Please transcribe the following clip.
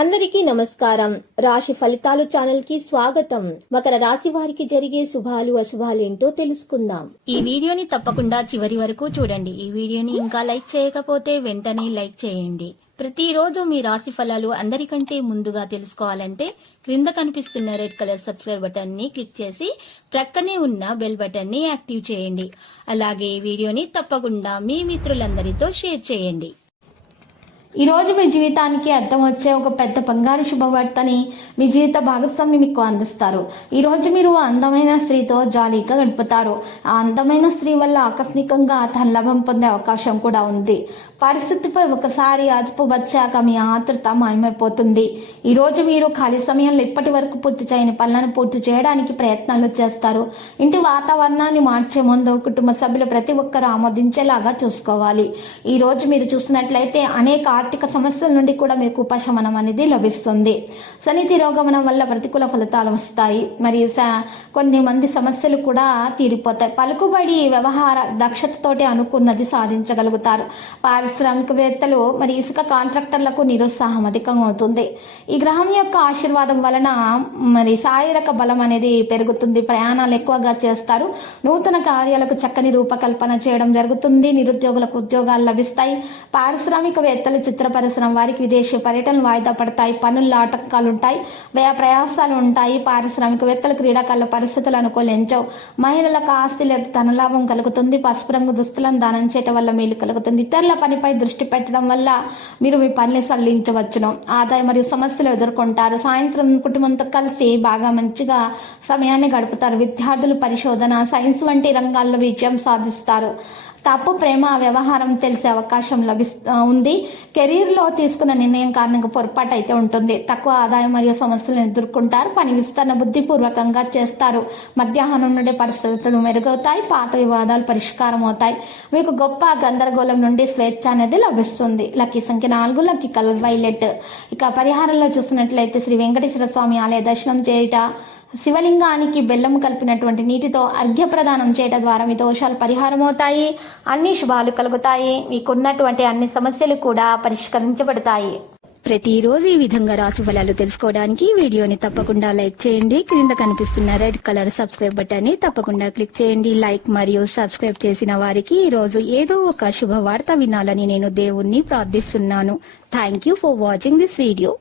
అందరికీ నమస్కారం. రాశి ఫలితాలు ఛానల్ కి స్వాగతం. మకర రాశి వారికి జరిగే శుభాలు అశుభాలు ఏంటో తెలుసుకుందాం. ఈ వీడియోని తప్పకుండా చివరి వరకు చూడండి. ఈ వీడియోని ఇంకా లైక్ చేయకపోతే వెంటనే లైక్ చేయండి. ప్రతిరోజు మీ రాశి ఫలాలు అందరికంటే ముందుగా తెలుసుకోవాలంటే క్రింద కనిపిస్తున్న రెడ్ కలర్ సబ్స్క్రైబ్ బటన్ ని క్లిక్ చేసి ప్రక్కనే ఉన్న బెల్ బటన్ ని యాక్టివ్ చేయండి. అలాగే ఈ వీడియోని తప్పకుండా మీ మిత్రులందరితో షేర్ చేయండి. ఈ రోజు మీ జీవితానికి అర్థం వచ్చే ఒక పెద్ద బంగారు శుభవార్తని మీ జీవిత భాగస్వామి మీకు అందిస్తారు. ఈ రోజు మీరు అందమైన స్త్రీతో జాలీగా గడుపుతారు. ఆ అందమైన స్త్రీ వల్ల ఆకస్మికంగా ధనలాభం పొందే అవకాశం కూడా ఉంది. పరిస్థితిపై ఒకసారి అదుపు వచ్చాక మీ ఆతృత మాయమైపోతుంది. ఈ రోజు మీరు ఖాళీ సమయంలో ఇప్పటి వరకు పూర్తి చేయని పనులను పూర్తి చేయడానికి ప్రయత్నాలు చేస్తారు. ఇంటి వాతావరణాన్ని మార్చే ముందు కుటుంబ సభ్యులు ప్రతి ఒక్కరూ ఆమోదించేలాగా చూసుకోవాలి. ఈ రోజు మీరు చూసినట్లయితే అనేక ఆర్థిక సమస్యల నుండి కూడా మీకు ఉపశమనం అనేది లభిస్తుంది. శని తిరోగమనం వల్ల ప్రతికూల ఫలితాలు వస్తాయి. మరి కొన్ని మంది సమస్యలు కూడా తీరిపోతాయి. పలుకుబడి వ్యవహార దక్షతతోటి అనుకున్నది సాధించగలుగుతారు. పారిశ్రామికవేత్తలు మరి ఇసుక కాంట్రాక్టర్లకు నిరుత్సాహం అధికంగా అవుతుంది. ఈ గ్రహం యొక్క ఆశీర్వాదం వలన మరి శారీరక బలం అనేది పెరుగుతుంది. ప్రయాణాలు ఎక్కువగా చేస్తారు. నూతన కార్యాలకు చక్కని రూపకల్పన చేయడం జరుగుతుంది. నిరుద్యోగులకు ఉద్యోగాలు లభిస్తాయి. పారిశ్రామికవేత్తలు చిత్ర పరిశ్రమ వారికి విదేశీ పర్యటనలు వాయిదా పడతాయి. పనుల్లో ఆటంకాలు ఉంటాయి. వ్యయ ప్రయాసాలు ఉంటాయి. పారిశ్రామికవేత్తలు క్రీడాకారుల పరిస్థితులు అనుకూలించవు. మహిళలకు ఆస్తి లేదా ధనలాభం కలుగుతుంది. పసుపు రంగు దుస్తులను దానం చేయడం వల్ల మేలు కలుగుతుంది. ఇతరుల పనిపై దృష్టి పెట్టడం వల్ల మీరు మీ పనిని సడలించవచ్చును. ఆదాయం మరియు సమస్యలు ఎదుర్కొంటారు. సాయంత్రం కుటుంబంతో కలిసి బాగా మంచిగా సమయాన్ని గడుపుతారు. విద్యార్థులు పరిశోధన, సైన్స్ వంటి రంగాల్లో విజయం సాధిస్తారు. తప్పు ప్రేమ వ్యవహారం తెలిసే అవకాశం ఉంది. కెరీర్లో తీసుకున్న నిర్ణయం కారణంగా పొరపాటు అయితే ఉంటుంది. తక్కువ ఆదాయం మరియు సమస్యలను ఎదుర్కొంటారు. పని విస్తరణ బుద్ధిపూర్వకంగా చేస్తారు. మధ్యాహ్నం నుండి పరిస్థితులు మెరుగవుతాయి. పాత వివాదాలు పరిష్కారం అవుతాయి. మీకు గొప్ప గందరగోళం నుండి స్వేచ్ఛ అనేది లభిస్తుంది. లక్కీ సంఖ్య 4, లక్కీ కలర్ వైలెట్. ఇక పరిహారంలో చూసినట్లయితే శ్రీ వెంకటేశ్వర స్వామి ఆలయ దర్శనం చేయుట, శివలింగానికి బెల్లము కలిపినటువంటి నీటితో అర్ఘ్య ప్రదానం చేయడం ద్వారా మీ దోషాలు పరిహారం అవుతాయి. అన్ని శుభాలు కలుగుతాయి. మీకున్నటువంటి అన్ని సమస్యలు కూడా పరిష్కరించబడతాయి. ప్రతిరోజు ఈ విధంగా రాశి ఫలాలు తెలుసుకోవడానికి వీడియోని తప్పకుండా లైక్ చేయండి. క్రింద కనిపిస్తున్న రెడ్ కలర్ సబ్స్క్రైబ్ బటన్ ని తప్పకుండా క్లిక్ చేయండి. లైక్ మరియు సబ్స్క్రైబ్ చేసిన వారికి ఈ రోజు ఏదో ఒక శుభవార్త వినాలని నేను దేవుణ్ణి ప్రార్థిస్తున్నాను. Thank you for watching this video.